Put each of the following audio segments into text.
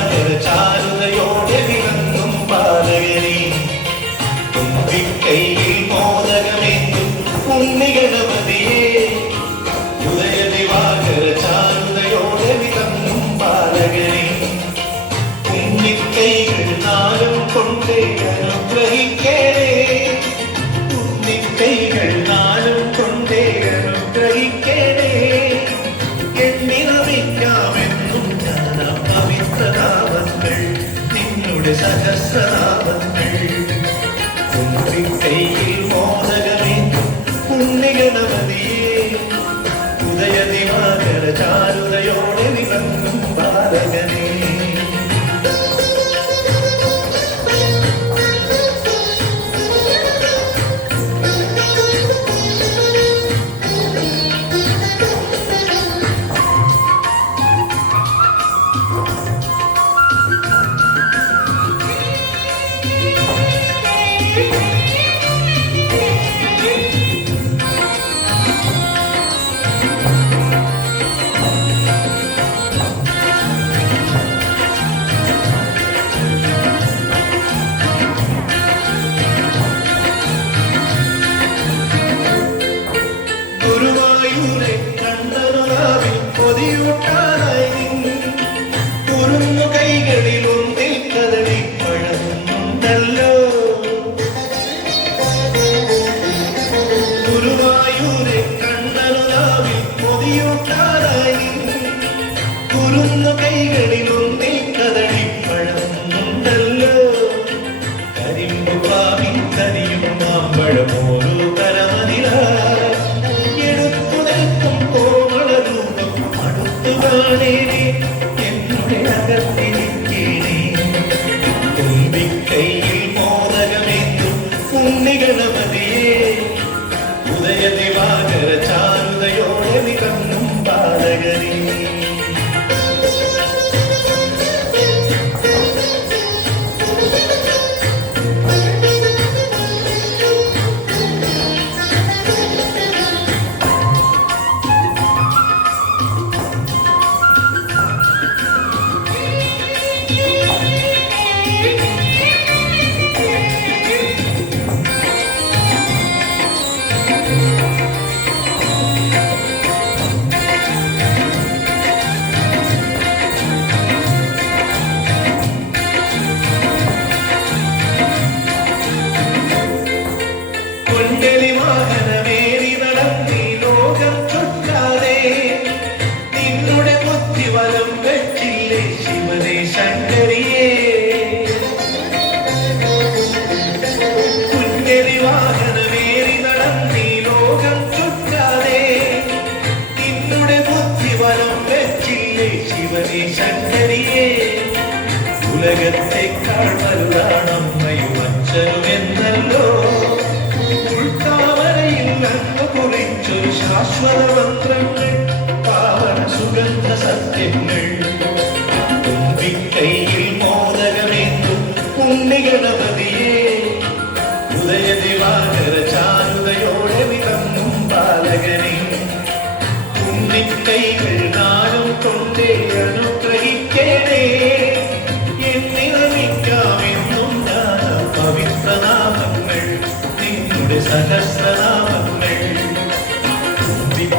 ഉദയദിവാകര ചാരുതയോടെ വിളങ്ങും ബാലകനെ തുമ്പിക്കൈയിൽ മോദകമേന്തും ഉണ്ണിഗണപതിയെ ഉദയദിവാകര ചാരുതയോടെ വിളങ്ങും ബാലകനെ ഉണ്ണിക്കൈകൾ നാലും കൊണ്ടേ അനുഗ്രഹിക്കേണേ ഉണ്ണിക്കൈകൾ നാലും കൊണ്ടേ അനുഗ്രഹിക്കേണേ എണ്ണി നമിക്കാമെന്നും ഞാൻ പവിത്രനാമങ്ങൾ നിന്നുടെ സഹസ്രനാമങ്ങൾ ഉണ്ണിക്കൈയിൽ മോദകമേന്തും ഉണ്ണിഗണപതിയെ ഉദയദിവാകര ചാരുതയോടെ വിളങ്ങും ബാലകനെ ഗുരുവായൂരെ കണ്ണനുരാവിൽ പൊതിയൂട്ടാനായി കുറുന്നു കൈകളിൽ ഒന്നിൽ കദളി പഴമുണ്ടല്ലോ ഗുരുവായൂരെ കണ്ണനുരാവിൽ പൊതിയൂട്ടാനായി കുറുന്നു കൈകളിൽ ഒന്നിൽ കദളി പഴമുണ്ടല്ലോ കരിമ്പുവാവിൻ കനിയും മാമ്പഴമോരോ കരമതിലായി എന്നുടെ അകത്തിരിക്കേണേ തുമ്പിക്കൈയിൽ മോദകമേന്തും ഉണ്ണിഗണപതിയെ ഉദയദിവാകര ചാരുതയോടെ വിളങ്ങും ബാലകനെ വാഹനമേറി നടത്തി ലോകം ചുറ്റാതെ നിന്നുടെ ബുദ്ധിവലം വെച്ചില്ലേ ശിവനെ ശങ്കരിയെ കുഞ്ഞലി വാഹനമേറി നടത്തി ലോകം ചുറ്റാതെ നിന്നുടെ ബുദ്ധിവലം വെച്ചില്ലേ ശിവനെ ശങ്കരിയെ ഉലകത്തെക്കാൾ വലുതാണമ്മയും അച്ഛനും എന്നല്ലോ കുറിച്ചൊരു ശാശ്വത മന്ത്രങ്ങൾ പാവന സുഗന്ധ സത്യങ്ങൾ തുമ്പിക്കൈയിൽ മോദകമേന്തും ഉണ്ണിഗണപതിയെ ഉദയദിവാകര ചാരുതയോടെ വിളങ്ങും ബാലകനെ ഉണ്ണിക്കൈകൾ നാലും കൊണ്ടേ അനുഗ്രഹിക്കേണേ എണ്ണി നമിക്കാമെന്നും ഞാൻ പവിത്രനാമങ്ങൾ നിന്നുടെ സഹസ്രനാമങ്ങൾ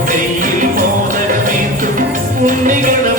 കൈയിൽ മോദകമേന്തും ഉണ്ണിഗണപതിയെ